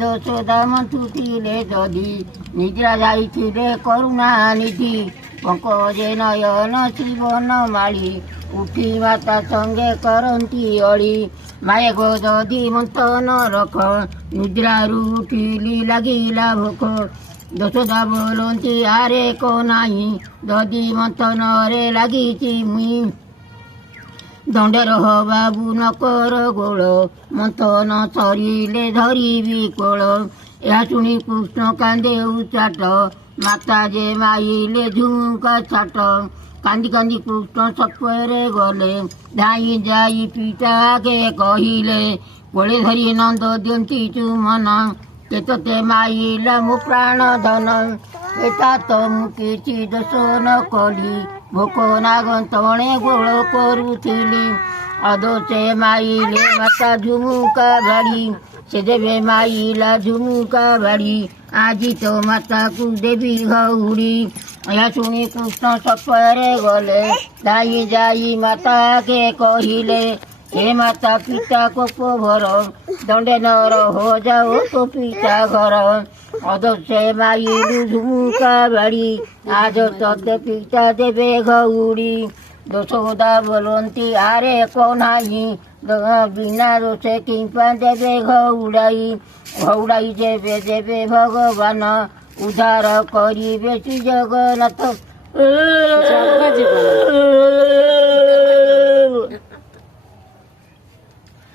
ଯଶୋଦା ମନ୍ଥୁଥିଲେ ଯଦି ନିଦ୍ରା ଯାଇଥିଲେ କରୁଣାନିଧି ପଙ୍କଜେ ନୟନ ଶ୍ରୀବନ ମାଳି ଉଠି ମାତା ସଙ୍ଗେ କରନ୍ତି ଅଳି ମାଏ ଗୋ ଯଦି ମନ୍ଥନ ରଖ ନିଦ୍ରାରୁ ଉଠିଲି ଲାଗିଲା ଭୋକ ଯଶୋଦା ବୋଲନ୍ତି ଆରେ କୋ ନାହିଁ ଯଦି ମନ୍ଥନରେ ଲାଗିଛି ମୁଇଁ ଦଣ୍ଡର ବାବୁ ନକର ଗୋଳ ମନ୍ଥନ ସରିଲେ ଧରିବି କୋଳ ଏହା ଶୁଣି କୃଷ୍ଣ କାନ୍ଦେ ଉଚାଟ ମାତା ଯେ ମାଇଲେ ଝୁମୁକା ଛାଟ କାନ୍ଦି କାନ୍ଦି କୃଷ୍ଣ ସତ୍ୱରେ ଗଲେ ଧାଇଁ ଯାଇ ପିତା ଆଗେ କହିଲେ କୋଳେ ଧରି ନନ୍ଦ ଦିଅନ୍ତି ଚୁମନ କେତେ ମାଇଲା ମୋ ପ୍ରାଣ ଧନ ଏତା ତ ମୁଁ କିଛି ଦୋଷ ନ କଲି ଭୋକ ନାଗନ୍ତଣେ ଗୋଳ କରୁଥିଲି ଅଦୋଷେ ମାଇଲେ ମାତା ଝୁମୁକା ବାଡ଼ି ସେ ଦେବେ ମାଇଲା ଝୁମୁକା ବାଡ଼ି ଆଜି ତ ମାତାକୁ ଦେବି ଘଉଡ଼ି ଏହା ଶୁଣି କୃଷ୍ଣ ସତ୍ୱରେ ଗଲେ ଧାଇଁ ଯାଇ ମାତା ଆଗେ କହିଲେ हे माता पिता को भर दंडे न रहो जाओ तो पिता घर अदोषे माइलु झुमुका बाड़ी आज तते पिता देवे घउड़ी यशोदा बोलती आरे को नाही बिना दोषे किंपा देवे घउड़ाई घउड़ाई जेबे देवे भगवान उद्धार करिबे श्री जगन्नाथ।